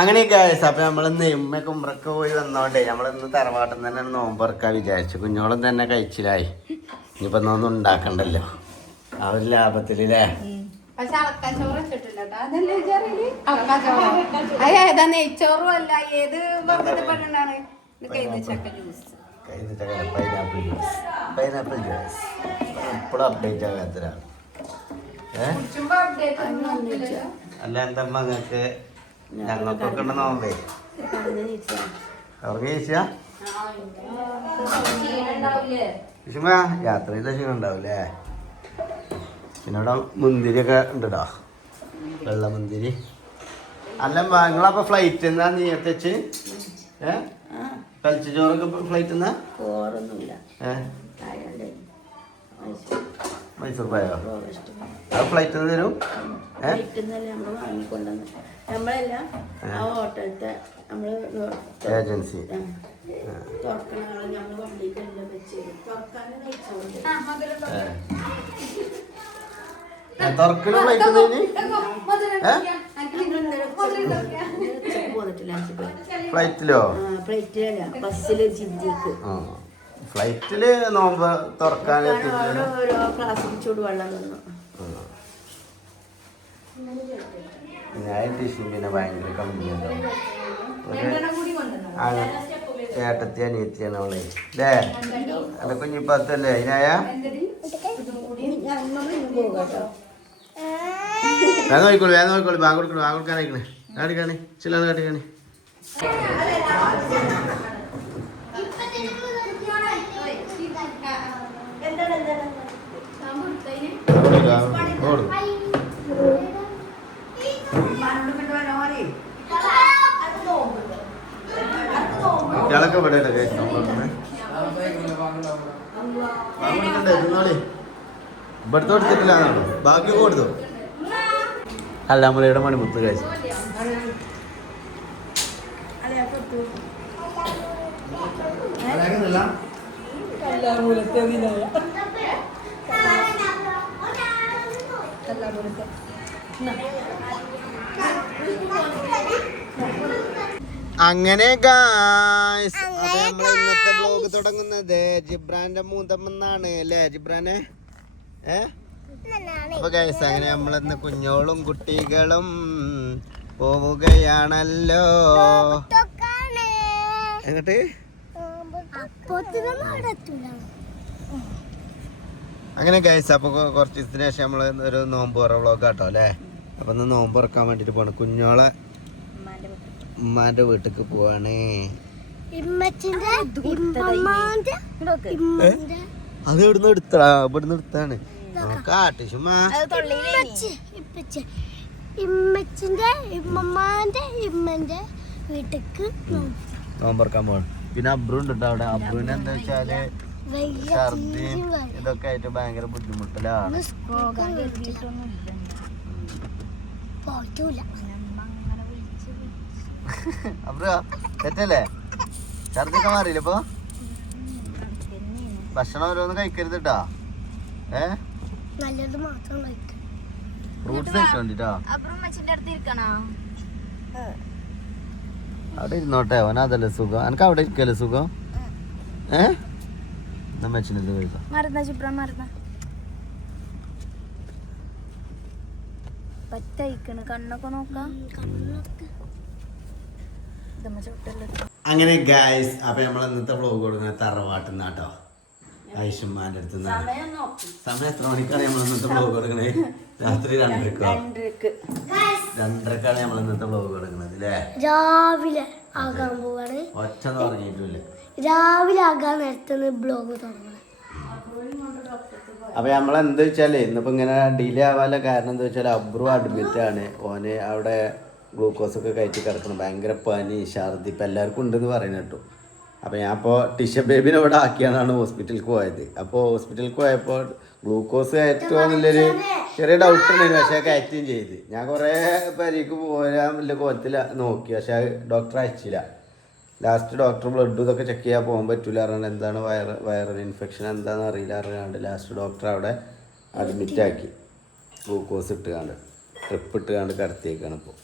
അങ്ങനെയൊക്കെ അപ്പം നമ്മളിന്ന് ഉമ്മയൊക്കെ ഉമ്രക്ക് പോയി വന്നോണ്ടേ നമ്മളിന്ന് തറവാട്ടിൽ തന്നെ നോമ്പറക്കാൻ വിചാരിച്ചു. കുഞ്ഞോളം തന്നെ കഴിച്ചില്ലായി. ഇനിയിപ്പോൾ ഒന്നും ഉണ്ടാക്കണ്ടല്ലോ ആ ഒരു ലാഭത്തിലല്ലേ. നെയ്ച്ചോറും അല്ല ഏത് പൈനാപ്പിൾ ജ്യൂസ് എപ്പോഴും അപ്ഡേറ്റ് ആകാത്തരാണ്. അല്ല എന്താ നിങ്ങൾക്ക് ഞങ്ങൾക്കൊക്കെ ഉണ്ട് നോമ്പേ. ഉറങ്ങി ചേച്ചാ വിഷമ യാത്രയിലെ ക്ഷീണം ഉണ്ടാവില്ലേ. പിന്നെ ഇവിടെ മുന്തിരിയൊക്കെ ഉണ്ടോ, വെള്ള മുന്തിരി. അല്ല നിങ്ങളപ്പോൾ ഫ്ലൈറ്റ് എന്നാ നീയത്ത് വെച്ച് കളിച്ച ചോറൊക്കെ ഫ്ലൈറ്റ് എന്നാ മൈസൂർ പോയോ? അത് ഫ്ലൈറ്റ് തരും ഏജൻസി. തുറക്കണ ഫ്ലൈറ്റ് ഫ്ലൈറ്റിലോ? ഫ്ലൈറ്റില് നോമ്പ് തുറക്കാൻ ചൂടുവെള്ളം ഞാൻ ടിഷ്യൂ പിന്നെ ഭയങ്കര കമ്മിയുണ്ടാവും. ഏട്ടത്തി അനിയത്തിയാണ് അവളെ അല്ലേ. അല്ല കുഞ്ഞിപ്പത്തല്ലേ അതിനായ വേഗം നോക്കിക്കോളൂ വേഗം നോക്കിക്കോളൂ. ബാങ്ക് കൊടുക്കണം ബാങ്ക് കൊടുക്കാനായിക്കണേ. കാട്ടിക്കാണി ചില്ലാണ് കാട്ടിക്കാണി. കുട്ടികളൊക്കെ ഇവിടെ ഇവിടുത്തെ കൊടുത്തിട്ടില്ല ബാക്കി കൊടുത്തു. അല്ല നമ്മളിവിടെ മണിമുത്ത് കഴിച്ചു. അങ്ങനെ ഗായ്സ് നമ്മളെ ഇന്നത്തെ വ്ലോഗ് തുടങ്ങുന്നത് ജിബ്രാന്റെ മൂന്തമ്മെന്നാണ് അല്ലേ ജിബ്രാനെ? അപ്പൊ ഗായ്സ് അങ്ങനെ നമ്മളിന്ന് കുഞ്ഞോളും കുട്ടികളും പോവുകയാണല്ലോ. എന്നിട്ട് അങ്ങനെ ഗായ്സ് അപ്പൊ കുറച്ച് ദിവസത്തിന് ശേഷം നമ്മള് ഒരു നോമ്പ് തുറ വ്ലോഗ് ആട്ടോ അല്ലേ. അപ്പൊ ഒന്ന് നോമ്പ് തുറക്കാൻ വേണ്ടിട്ട് പോണ്. കുഞ്ഞോളെ ഉമ്മാന്റെ വീട്ടിക്ക് പോവാണ്. അത് ഇവിടുന്ന് എടുത്താ ഇവിടുന്ന് എടുത്താണ് നോമ്പറക്കാൻ പോവാണ്. പിന്നെ അബ്രു ഉണ്ട് അവിടെ. അബ്രുവിന് എന്താ വെച്ചാല് ഛർദിയും ഇതൊക്കെ ആയിട്ട് ഭയങ്കര ബുദ്ധിമുട്ടിലാണ്. അബ്രു തെറ്റല്ലേ? ഛർദിക്കാൻ മാറിയില്ല ഇപ്പൊ? ഭക്ഷണം ഓരോന്ന് കഴിക്കരുത് കേട്ടാ. ഫ്രൂട്ട്സ് കഴിച്ചോണ്ടിട്ടോ. അവിടെ ഇരുന്നോട്ടെ അവൻ അതല്ലേ സുഖം. എനിക്ക് അവിടെ ഇരിക്കല്ലേ സുഖം. മെച്ചിനെന്ത് കഴിക്കാം. അങ്ങനെ ഗായ്സ് അപ്പൊ നമ്മൾ ഇന്നത്തെ വ്ലോഗ് കൊടുക്കുന്നത് തറവാട്ടുന്നാട്ടോ ഐഷുമ്മാന്റെ അടുത്ത് നിന്നാണ്. സമയം എത്ര മണിക്കാണ് നമ്മൾ ഇന്നത്തെ വ്ലോഗ് കൊടുക്കണേ? രാത്രി 2:30ക്കാണ് നമ്മൾ ഇന്നത്തെ വ്ലോഗ് കൊടുക്കുന്നത് അല്ലേ. രാവിലെ ആകാൻ പോവാണ്. ഒറ്റ തുടങ്ങിയിട്ടില്ല. രാവിലെ ആകാൻ നേരത്തെ ബ്ലോഗ് തുടങ്ങണം. അപ്പൊ നമ്മളെന്താ വെച്ചാല് ഇന്നിപ്പോ ഇങ്ങനെ ഡിലേ ആവാനുള്ള കാരണം എന്താ വെച്ചാൽ അബ്രു അഡ്മിറ്റ് ആണ്. ഓന് അവിടെ ഗ്ലൂക്കോസ് ഒക്കെ കയറ്റി കിടക്കണം. ഭയങ്കര പനി ഛർദി ഇപ്പം എല്ലാവർക്കും ഉണ്ടെന്ന് പറയുന്നത് കേട്ടു. അപ്പോൾ ഞാൻ ഇപ്പോൾ ടിഷ ബേബിനെ ഇവിടെ ആക്കിയാണ് ഹോസ്പിറ്റലിലേക്ക് പോയത്. അപ്പോൾ ഹോസ്പിറ്റലിലേക്ക് പോയപ്പോൾ ഗ്ലൂക്കോസ് കയറ്റുമോ എന്നുള്ളൊരു ചെറിയ ഡൗട്ട് ഉണ്ടായിരുന്നു. പക്ഷേ കയറ്റുകയും ചെയ്ത് ഞാൻ കുറേ പരിക്ക് പോരാൻ വലിയ കോലത്തിൽ നോക്കി. പക്ഷേ ഡോക്ടർ അയച്ചില്ല. ലാസ്റ്റ് ഡോക്ടർ ബ്ലഡ് ഇതൊക്കെ ചെക്ക് ചെയ്യാൻ പോകാൻ പറ്റില്ല അറിയാണ്ട് എന്താണ് വൈറൽ ഇൻഫെക്ഷൻ എന്താണെന്ന് അറിയില്ല അറിയാണ്ട് ലാസ്റ്റ് ഡോക്ടർ അവിടെ അഡ്മിറ്റാക്കി ഗ്ലൂക്കോസ് ഇട്ടുകാണ്ട് ട്രിപ്പ് ഇട്ടുകാണ്ട് കിടത്തിയേക്കാണ് ഇപ്പോൾ.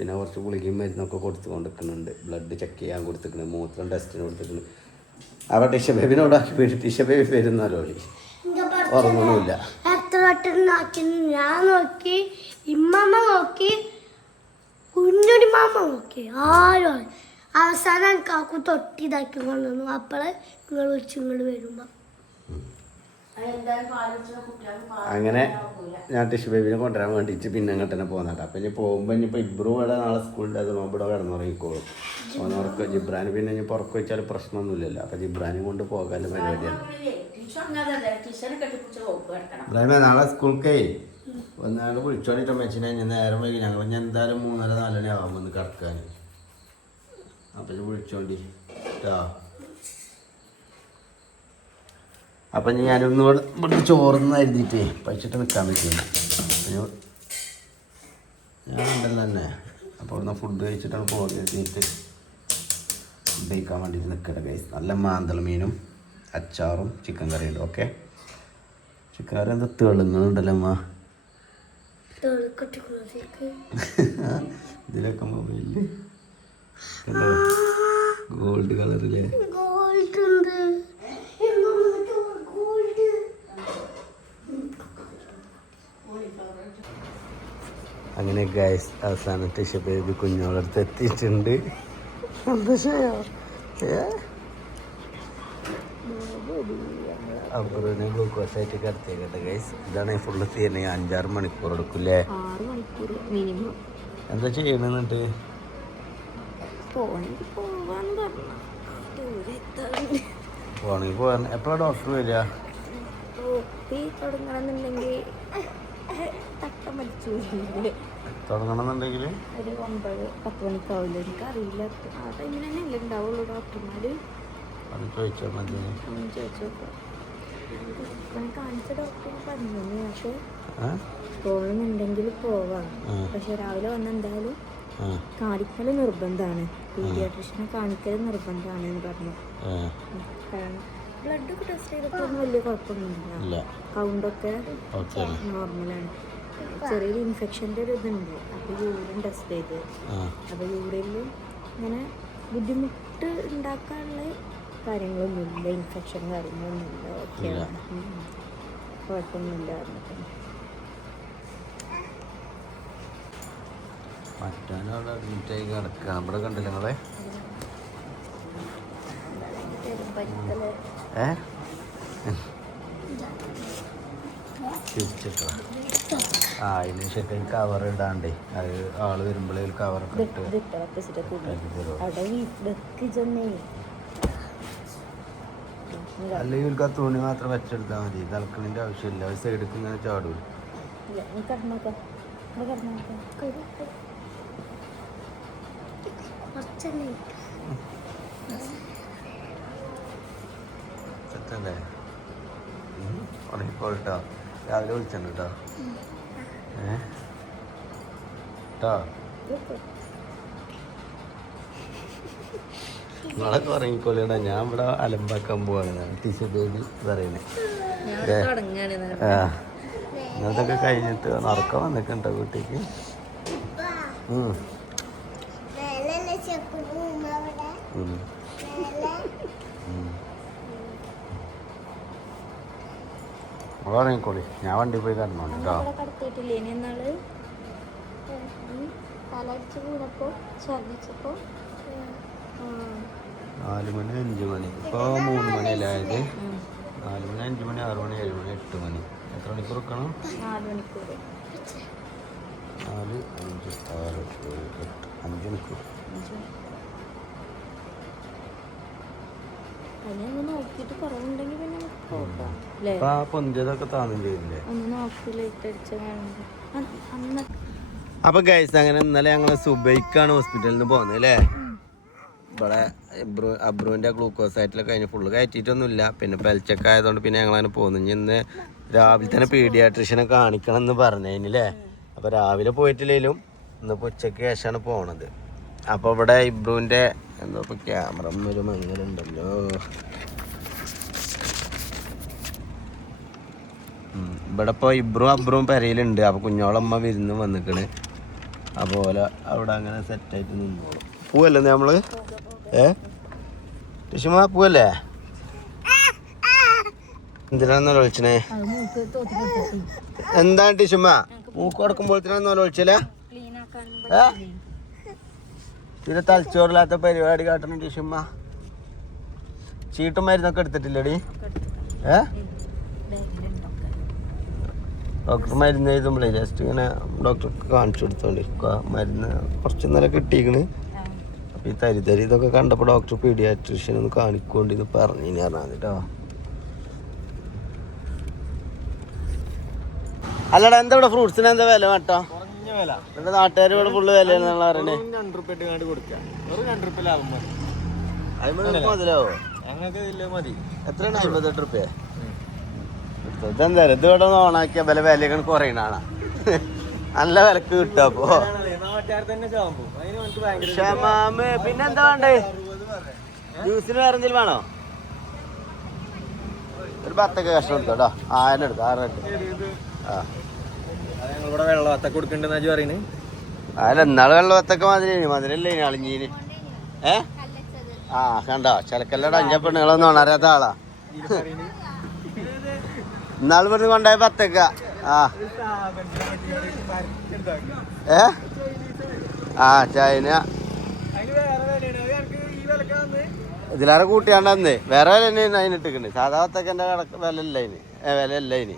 പിന്നെ കുറച്ച് ഗുളികയും മരുന്നൊക്കെ കൊടുത്തുകൊണ്ടിരിക്കുന്നുണ്ട്. ബ്ലഡ് ചെക്ക് ചെയ്യാൻ കൊടുത്തിരിക്കുന്നത്, മൂത്രം ടെസ്റ്റിന് കൊടുത്തിരിക്കുന്നത്. അപ്പോൾ ടിഷ ബേബിനോട് ടിഷ ബേബി വരുന്നല്ലോ ഉറങ്ങണമില്ല. എത്ര വട്ടം നോക്കി ഞാൻ നോക്കി, ഇമ്മമ്മ നോക്കി, കുഞ്ഞൊടി മാമ നോക്കി, ആരോ അവസാനം കാക്കു തൊട്ടിതാക്കി കൊണ്ടുവന്നു. അപ്പോൾ നിങ്ങൾ വിളിച്ചു ഇങ്ങോട്ട് വരുമ്പോൾ അങ്ങനെ ഞാൻ ടിഷു ബേബിനെ കൊണ്ടുവരാൻ വേണ്ടിയിട്ട് പിന്നെ അങ്ങോട്ട് തന്നെ പോകുന്നുണ്ട്. അപ്പം ഇനി പോകുമ്പോൾ ഇനിയിപ്പോൾ ഇബ്രു ഇവിടെ നാളെ സ്കൂളിൻ്റെ അത് ഇവിടെ കിടന്നുറങ്ങിക്കോളും. ഓനോർക്ക് ജിബ്രാന് പിന്നെ ഇനി പുറക്ക് വെച്ചാൽ പ്രശ്നമൊന്നുമില്ലല്ലോ. അപ്പം ജിബ്രാനും കൊണ്ട് പോകാനുള്ള പരിപാടിയാണ്. ഇബ്രാഹിമേ നാളെ സ്കൂൾക്കേ ഒന്നാണ്ട് വിളിച്ചോണ്ടിട്ട് മെച്ചിനെ നേരം വൈകി ഞങ്ങൾ ഞാൻ എന്തായാലും 3:30-4 മണി ആവാം വന്ന് കിടക്കാൻ. അപ്പം വിളിച്ചോണ്ടി കേട്ടോ. അപ്പം ഞാനൊന്ന് ഇവിടുന്ന് ചോറൊന്നും എഴുതിയിട്ടേ പഴിച്ചിട്ട് നിൽക്കാൻ പറ്റില്ല. ഞാനുണ്ടല്ലോ തന്നെ. അപ്പോൾ ഇവിടുന്ന് ഫുഡ് കഴിച്ചിട്ടാണ് പോയി എഴുതിയിട്ട് ഫുഡ് കഴിക്കാൻ വേണ്ടിയിട്ട് നിൽക്കട്ടെ ഗൈസ്. നല്ല മാന്തൾ മീനും അച്ചാറും ചിക്കൻ കറിയുണ്ട്. ഓക്കെ, ചിക്കൻ കറി എന്താ തെളുങ്ങളുണ്ടല്ലോ അമ്മ. ഇതിലൊക്കെ മൊബൈലില് ഗോൾഡ് കളറില്ലേ? അങ്ങനെ ഗൈസ് അവസാനം ടിഷ ബേബി കുഞ്ഞോളടുത്ത് എത്തിയിട്ടുണ്ട്. സന്തോഷമായോ? അപ്പുറനെ ഗ്ലൂക്കോസ് ആയിട്ട് കിടത്തിയേക്കട്ടെ ഗൈസ്. ഇതാണ് ഫുള്ള് തീരണേ 5-6 മണിക്കൂർ എടുക്കൂല്ലേ? എന്താ ചെയ്യണെന്നിട്ട് പോണെങ്കിൽ പോവാൻ എപ്പോഴാണ് ഡോക്ടർ വരിക? തുടങ്ങണമെന്നുണ്ടെങ്കിൽ തുടങ്ങണമെന്നുണ്ടെങ്കിൽ ഒരു 9-10 മണിക്കാവില്ല. എനിക്കറിയില്ല, ആ ടൈമിൽ തന്നെ അല്ലേ ഉണ്ടാവുള്ളൂ ഡോക്ടർമാർ. അത് ചോദിച്ചാൽ മതി. ചോദിച്ചു കാണിച്ച ഡോക്ടർ പറഞ്ഞു പക്ഷെ പോകണമെന്നുണ്ടെങ്കിൽ പോവാം, പക്ഷെ രാവിലെ വന്ന് എന്തായാലും കാണിക്കൽ നിർബന്ധമാണ്, പീഡിയാട്രിഷ്യനെ കാണിക്കൽ നിർബന്ധമാണ് എന്ന് പറഞ്ഞു. കാരണം ബ്ലഡൊക്കെ ടെസ്റ്റ് ചെയ്തപ്പോഴൊന്നും വലിയ കുഴപ്പമൊന്നുമില്ല, കൗണ്ടൊക്കെ നോർമലാണ്. ചെറിയൊരു ഇൻഫെക്ഷൻ്റെ ഒരു ഇതുണ്ട്. അപ്പോൾ യൂറിൻ ടെസ്റ്റ് ചെയ്ത്, അപ്പോൾ യൂറിനിൽ ഇങ്ങനെ ബുദ്ധിമുട്ട് ഉണ്ടാക്കാനുള്ള കാര്യങ്ങളൊന്നുമില്ല, ഇൻഫെക്ഷൻ കാര്യങ്ങളൊന്നുമില്ല, ഓക്കെയാണ്, കുഴപ്പമൊന്നുമില്ല പറഞ്ഞിട്ട്. മറ്റാനവിടെ അഡ്മിറ്റായി കിടക്കുക. ഇവിടെ കണ്ടില്ല നിങ്ങളെ തിരിച്ചിട്ടോ? ആ അതിന് ശരിക്കും കവർ ഇടാണ്ടേ, അത് ആള് വരുമ്പോഴേ കവറൊക്കെ ഇട്ട് അല്ലെങ്കിൽ ഇവർക്ക് ആ തുണി മാത്രം വെച്ചെടുത്താൽ മതി, തലക്കണിൻ്റെ ആവശ്യമില്ല. ഒരു സൈഡിൽ ഇങ്ങനെ ചാടൂ. സെറ്റല്ലേ? ഉണങ്ങിപ്പോട്ടോ, രാവിലെ വിളിച്ചിട്ടുണ്ട് കേട്ടോ. കേട്ടോ നിങ്ങളൊക്കെ ഉറങ്ങിക്കോളിയടാ. ഞാൻ ഇവിടെ അലമ്പാക്കാൻ പോവാണ്. ടീച്ചർ ബേബി പറയുന്നത് ഇന്നതൊക്കെ കഴിഞ്ഞിട്ട് നടക്കാൻ വന്നിട്ടുണ്ടോ വീട്ടിലേക്ക്? ഉറങ്ങിക്കോളി, ഞാൻ വണ്ടി പോയി കിടന്നോണ്ട് കേട്ടോ. 4 മണി 5 മണി ഇപ്പോൾ 3 മണിയല്ലേ ആയത്? 4 മണി 5 മണി 6 മണി 7 മണി 8 മണി. എത്ര മണിക്കൂർ വെക്കണം? 4 മണിക്കൂർ. 4, 5, 6, 7, 8, 5 മണിക്കൂർ. നോക്കിയിട്ട് കുറവുണ്ടെങ്കിൽ പിന്നെ പോകാം. ആ പൊന്തിയതൊക്കെ താന്നും ചെയ്തില്ലേ? ഒന്ന് നോക്കി ലൈറ്റ് അടിച്ച. അപ്പൊ ഗൈസ് അങ്ങനെ ഇന്നലെ ഞങ്ങൾ സുബൈക്കാണ് ഹോസ്പിറ്റലിൽ നിന്ന് പോകുന്നത് അല്ലേ? ഇവിടെ അബ്രുവിൻ്റെ ഗ്ലൂക്കോസ് ആയിട്ടിലൊക്കെ കഴിഞ്ഞ് ഫുള്ള് കയറ്റിയിട്ടൊന്നുമില്ല. പിന്നെ പെൽച്ചൊക്കെ ആയതുകൊണ്ട് പിന്നെ ഞങ്ങളങ്ങനെ പോകുന്നു. ഇന്ന് രാവിലെ തന്നെ പീഡിയാട്രിഷ്യനെ കാണിക്കണം എന്ന് പറഞ്ഞതിനല്ലേ. അപ്പോൾ രാവിലെ പോയിട്ടില്ലെങ്കിലും ഇന്നിപ്പോൾ ഉച്ചയ്ക്ക് ശേഷമാണ് പോണത്. അപ്പോൾ ഇവിടെ ഇബ്രുവിൻ്റെ എന്താ ഇപ്പോൾ ക്യാമറ ഒരു മങ്ങലുണ്ടല്ലോ. ഇവിടെ ഇപ്പോൾ ഇബ്രും അബ്രും പെരയിലുണ്ട്. അപ്പോൾ കുഞ്ഞോളമ്മ വിരുന്ന് വന്നിക്കണ്. അതുപോലെ അവിടെ അങ്ങനെ സെറ്റായിട്ട് നിന്നോളും. പോവല്ലേ നമ്മള്? ടിഷുമ പോവല്ലേ? എന്തിനാന്ന് വിളിച്ചേ? എന്താണ് ടിഷുമ മൂക്ക് കൊടുക്കുമ്പോഴത്തേനൊന്നും വിളിച്ചില്ല? പിന്നെ തലച്ചോറില്ലാത്ത പരിപാടി കാട്ടണം ടിഷുമ്മ. ചീട്ടും മരുന്നൊക്കെ എടുത്തിട്ടില്ലടി? ഡോക്ടർ മരുന്ന് എഴുതുമ്പോഴേ ജസ്റ്റ് ഇങ്ങനെ ഡോക്ടർക്ക് കാണിച്ചു കൊടുത്തോണ്ട് മരുന്ന് കുറച്ച് ഇന്നലെ കിട്ടിയിരിക്കണ്. അപ്പൊ ഈ തരി ഇതൊക്കെ കണ്ടപ്പോൾ ഡോക്ടർ പീഡിയാട്രീഷ്യൻ ഒന്ന് കാണിക്കൊണ്ടിന്ന് പറഞ്ഞു കേട്ടോ. അല്ലടാ എന്താ ഇവിടെ ഫ്രൂട്ട്സിന് എന്താ വില കേട്ടോ? എന്റെ നാട്ടുകാർ ഇവിടെ ഫുള്ള് വിലയാണെന്നുള്ള പറയണേ. മതിലാവോ? എത്രയാണ്? 58 റുപ്യ. ഇതെന്താ ഇത് ഇവിടെ ഓണാക്കിയ വിലയൊക്കെ കുറയണാണ്. നല്ല വിലക്ക് കിട്ടും. അപ്പൊ ഷമാമ് പിന്നെന്താ വേണ്ടേ? ജ്യൂസിന് വേറെ എന്തെങ്കിലും വേണോ? ഒരു 10 കഷ്ണം എടുത്തോട്ടോ. 1000 എടുത്തു. 6 എടുത്തു. വെള്ളവത്തൊക്കെ കൊടുക്കണ്ടെന്നാ പറയുന്നത്. അതല്ല എന്നാള് വെള്ളവത്തൊക്കെ മധുരല്ലേ അളിഞ്ഞീന്? കണ്ടോ ചിലക്കല്ലട 5 പെണ്ണുങ്ങളൊന്നും ഉണരാത്ത ആളാ. ഇന്നാള് ഇവിടുന്ന് കൊണ്ടുപോയ 10 ചൈന ഇതിലേറെ കൂട്ടിയാണ്ടന്ന് വേറെ വില തന്നെ അതിന് ഇട്ടിട്ടുണ്ട്. സാധാ 10 വില ഇല്ല അതിന്.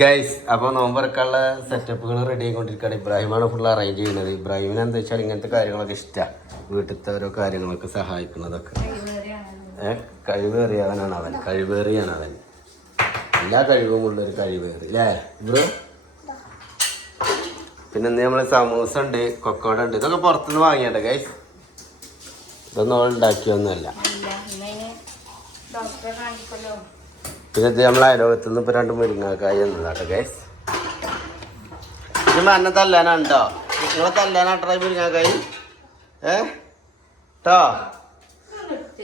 ഗൈസ് അപ്പോൾ നോമ്പറക്കാനുള്ള സെറ്റപ്പുകൾ റെഡി ആയിക്കൊണ്ടിരിക്കുകയാണ്. ഇബ്രാഹിമാണ് ഫുൾ അറേഞ്ച് ചെയ്യുന്നത്. ഇബ്രാഹിമിന് എന്താ വെച്ചാൽ ഇങ്ങനത്തെ കാര്യങ്ങളൊക്കെ ഇഷ്ടമാണ്. വീട്ടിലത്തെ ഓരോ കാര്യങ്ങളൊക്കെ സഹായിക്കുന്നതൊക്കെ. കഴിവേറിയവനാണ് അവൻ. കഴിവേറിയാണ് അവൻ. എല്ലാ കഴിവുമുള്ളൊരു കഴിവേറി അല്ലേ ബ്രോ? പിന്നെ നമ്മൾ സമൂസ ഉണ്ട്, കൊക്കോട ഉണ്ട്. ഇതൊക്കെ പുറത്തുനിന്ന് വാങ്ങിയണ്ട ഗൈസ്. ഇതൊന്നും അവൾ ഉണ്ടാക്കിയൊന്നുമല്ല. പിന്നെ ഇത് നമ്മൾ അയലോകത്തു നിന്ന് ഇപ്പോൾ 2 മുരിങ്ങക്കായ എന്നതാട്ടോ ഗൈസ്. ഇത് മണ്ണ തല്ലാനാണ്ടോ? നിങ്ങളെ തല്ലാനാട്ടോ മുരിങ്ങക്കായി? ട്ടോ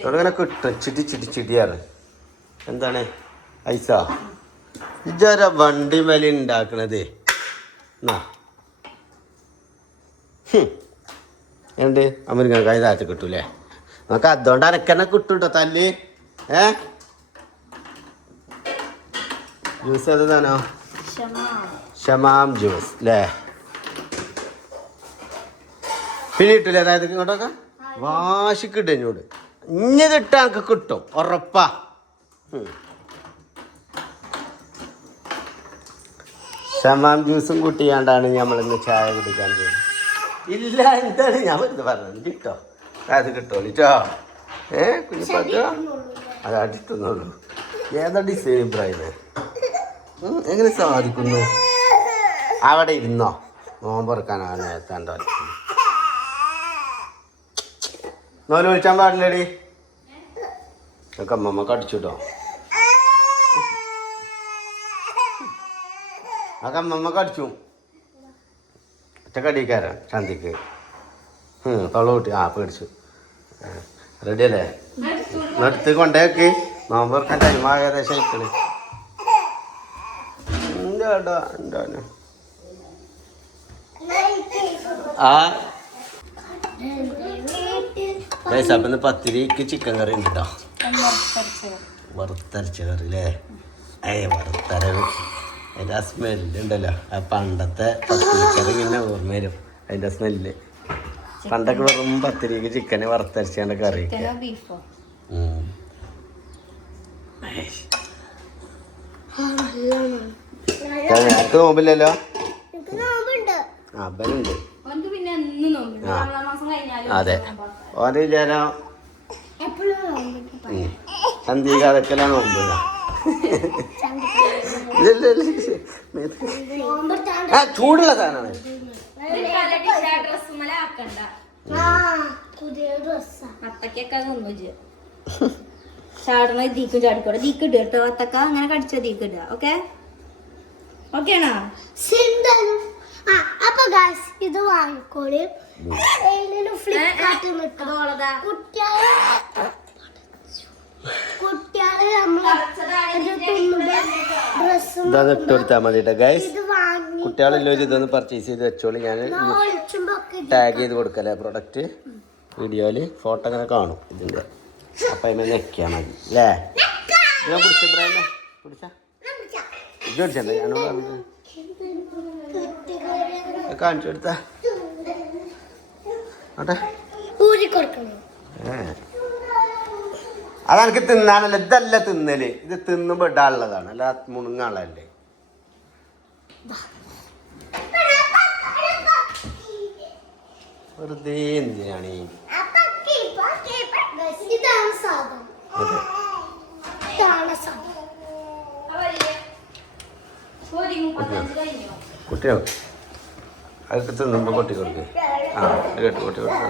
ഇവിടെ ഇങ്ങനെ കിട്ടും ചിടിയാറ്. എന്താണ് ഐസ ഇതൊരു വണ്ടി വലി ഉണ്ടാക്കണത്? ഉണ്ട് ആ മുരിങ്ങക്കായ താഴത്ത് കിട്ടൂലേ? നമുക്ക് അതുകൊണ്ട് അനക്കെന്നെ കിട്ടും കേട്ടോ തല്ല്. ജ്യൂസ് ഏതാണോ? ഷമാം ജ്യൂസ് അല്ലേ? പിന്നെ കിട്ടൂലേ? അതായത് ഇങ്ങോട്ടൊക്കെ വാശിക്കിട്ടും എന്നോട്. ഇഞ്ഞതിട്ട് എനിക്ക് കിട്ടും ഉറപ്പാ. ഷമാം ജ്യൂസും കൂട്ടിയാണ്ടാണ് നമ്മളിന്ന് ചായ കുടിക്കാൻ പോകുന്നത്. ഇല്ല എന്താണ് ഞാൻ വെറുതെ പറഞ്ഞത്. കിട്ടോ അത് കിട്ടുമല്ലോ കുഞ്ഞിപ്പാറ്റോ? അത് അടിത്തുന്നുള്ളൂ. ഏതാ ഡിസൈൻ ഇബ്രാഹിമേ? എങ്ങനെ സാധിക്കുന്നു? അവിടെ ഇരുന്നോ? നോമ്പറക്കാനാണ് നേരത്തെ എൻ്റെ നോല് വിളിച്ചാൻ പാടില്ലടി. ഒക്കെ അമ്മമ്മക്ക് അടിച്ചുട്ടോ. അതൊക്കെ അമ്മമ്മക്ക് അടിച്ചു. ഒറ്റക്കടിക്കാരാ ചന്തിക്ക് തൊള്ള കൂട്ടി. പേടിച്ചു. റെഡി അല്ലേ? എടുത്ത് കൊണ്ടേക്ക്. നോമ്പറക്കാൻ ടൈം ഏകദേശം ഇരിക്കണ്. അപ്പൊ പത്തിരിക്ക് ചിക്കൻ കറി ഉണ്ട് കേട്ടോ. വറുത്തരച്ച കറി അല്ലേ? വറുത്തരവ്. അതിൻ്റെ ആ സ്മെല്ലുണ്ടല്ലോ. ആ പണ്ടത്തെ പത്തിരിക്കറി ഇങ്ങനെ ഓർമ്മ വരും. അതിൻ്റെ സ്മെല്ല്. പണ്ടൊക്കെ വെറും പത്തിരിക്ക് ചിക്കന് വറുത്തരച്ചാണ്ട് കറി. ഞങ്ങൾക്ക് നോമ്പില്ലല്ലോ? അബനുണ്ട്. അതെ ഓന് വിചാരം സന്ധിക്കാതൊക്കെല്ലാം നോമ്പ്. ചൂടുള്ള സാധനമാണ്. ചാടണ ദീക്കും ചാടിക്കോട്ടെ. ദീക്കിടുക കേട്ടോ. വത്തക്ക അങ്ങനെ കടിച്ച ദീക്കിടുക. ഓക്കെ ഓക്കെയാണോ? അപ്പൊ ഗായ്സ് ഇത് വാങ്ങിക്കോളി. ഫ്ലിപ്കാർട്ടിൽ കുട്ടികളെ നമ്മൾ ഡ്രസ്സും ഇട്ട് കൊടുത്താൽ മതി. ഇത് വാങ്ങി കുട്ടികളില്ലൊരു ഇതൊന്ന് പർച്ചേസ് ചെയ്ത് വെച്ചോളി. ഞാൻ ഒളിച്ചുമ്പൊക്കെ ടാഗ് ചെയ്ത് കൊടുക്കല്ലേ പ്രൊഡക്റ്റ് വീഡിയോയിൽ ഫോട്ടോ അങ്ങനെ കാണും ഇതിൻ്റെ. അപ്പം അതിനെ നെക്കിയാൽ മതി അല്ലേ? ഞാൻ പിടിച്ച ബ്രാൻഡ് പിടിച്ച ഇത് പിടിച്ചല്ലേ ഞാനോട് പറഞ്ഞത് കാണിച്ചു കൊടുത്താ ആട്ടെ. ഊരി കൊടുക്കണം. അതെനിക്ക് തിന്നാനല്ല, ഇതല്ല തിന്നല്, ഇത് തിന്നുമ്പോൾ ഇടാനുള്ളതാണ്, അല്ല മുണുങ്ങാളല്ലേ. വെറുതെ എന്തിനാണ് ഈ ഇതാണ് സാധനം. ഇതാണ് സാധനം. കുട്ടിയോ അതൊക്കെ തിന്നുമ്പോൾ കൊട്ടി കൊടുക്ക്. ആ കേട്ടു കൊട്ടി കൊടുക്ക.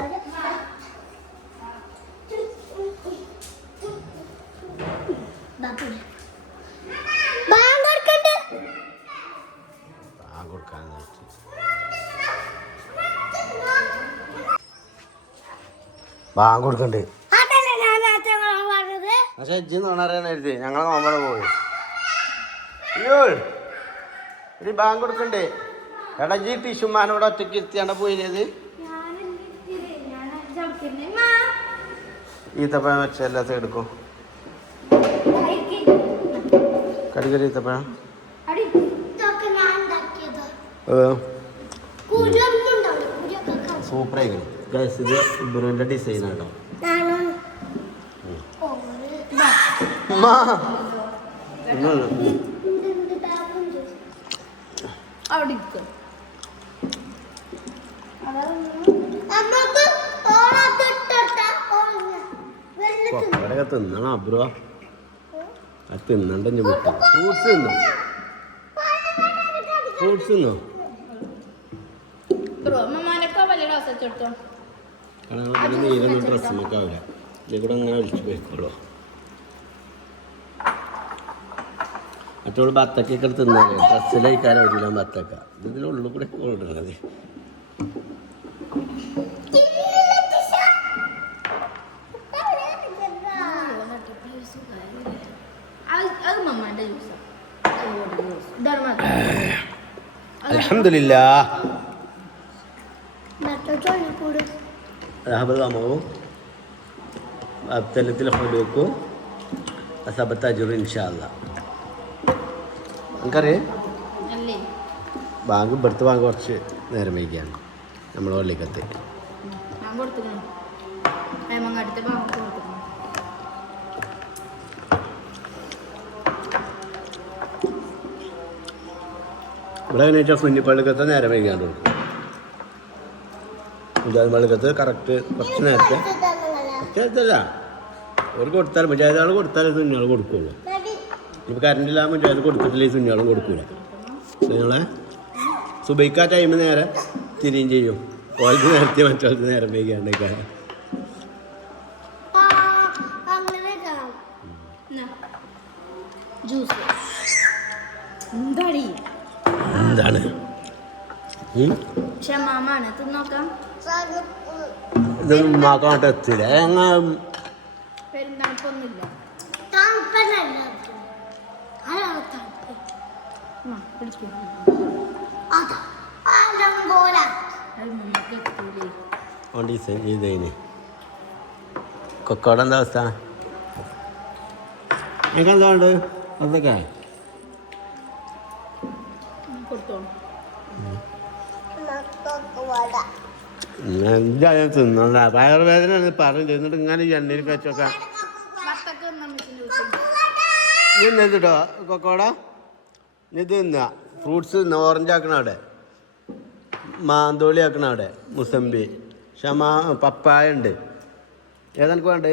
ബാങ്ക് കൊടുക്കണ്ട്. അതല്ലേ ഞാൻ നേരത്തെ പറഞ്ഞത്. പക്ഷെ ഇജ്ജ് നോണറിയാനായിരുന്നേ ഞങ്ങളെ നോമ്പറ പോയി. അയ്യോ ഇനി ബാങ്ക് കൊടുക്കണ്ടേ? എടാ ജി ടിഷുമാനോട് ഒറ്റയ്ക്ക് ഇരുത്തിയാണ്ട പോയിനത്. ഈത്തപ്പഴം വെച്ച എല്ലാത്തും എടുക്കും. കടിക്കടി ഈത്തപ്പഴം ഇതൊക്കെ ഞാൻ ഉണ്ടാക്കിയതാ. കുരുവൊന്നും ഉണ്ടാവില്ല. കുരുവൊക്കെ കളഞ്ഞു. സൂപ്പറായിരിക്കും. ഗൈസ് ഇത് ഇബ്രുവിൻ്റെ ഡിസൈൻ ആട്ടോ. കൊക്കടൊക്കെ തിന്നണം അബ്രോ. അത് തിന്നണ്ട വിട്ടു. ഫ്രൂട്ട്സ് തിന്നോ? ഫ്രൂട്ട്സ് തിന്നോ? കാരണം നീരൊന്നും ഡ്രസ്സിനൊക്കെ ആവില്ല. ഇതിൽ കൂടെ അങ്ങനെ ഒഴിച്ചു പോയിക്കോളൂ. മറ്റോള് ബത്തക്കൊക്കെ തിന്നാലേ ഡ്രസ്സിലേക്കാരം ഒഴില്ല ബത്തക്ക. ഇതിനുള്ളിൽ കൂടെ ഓടുന്നത്. അൽഹംദുലില്ലാ. ذهب الأمر وابتلت الحلوق وثبت أجر إن شاء الله. എനിക്കറിയാം ബാങ്ക് ഇവിടുത്തെ ബാങ്ക് കുറച്ച് നേരം വൈകിയാണ് നമ്മൾ പള്ളിക്കത്ത്. ഇവിടെ എങ്ങനെ വെച്ചാൽ കുഞ്ഞിപ്പള്ളിക്കത്തെ നേരം വൈകിയാണ്ട് കൊടുക്കും. മുജാഹിദ് പള്ളിക്കത്ത് കറക്റ്റ് കുറച്ച് നേരത്തെ കുറച്ചല്ല ഒരു കൊടുത്താൽ മുജാഹിദ് ആൾ കൊടുത്താലേ സുന്നിയാൾ കൊടുക്കുള്ളൂ. ഇപ്പോൾ കറണ്ടില്ല മുജാഹിദ് കൊടുത്തിട്ടില്ലേ സുന്നിയാളും കൊടുക്കൂല. നിങ്ങളെ സുബൈക്ക് ആ ടൈം നേരെ തിരിയും ചെയ്യും. ഓൾക്ക് നേരത്തെ മറ്റവർക്ക് നേരം വൈകിയാണ്ടൊക്കെ. എന്താണ് ഇതൊന്നും ഉമ്മാക്കാണ്ട് എത്തില്ല. കൊക്കോടെ എന്താ അവസ്ഥ? എനിക്ക് എന്താ ഉണ്ട് അതൊക്കെ എന്തായാലും തിന്നണ്ട. വയറുവേദന പറഞ്ഞു ചെന്നിട്ട് ഇങ്ങനെ എണ്ണയിൽ വെച്ചോക്കെ കേട്ടോ. കൊക്കോട ഇത് തിന്ന, ഫ്രൂട്ട്സ് തിന്ന, ഓറഞ്ച് ആക്കണ അവിടെ, മാന്തോളി ആക്കണ അവിടെ, മുസമ്പി, പപ്പായ ഉണ്ട്. ഏതെനിക്ക് വേണ്ടേ?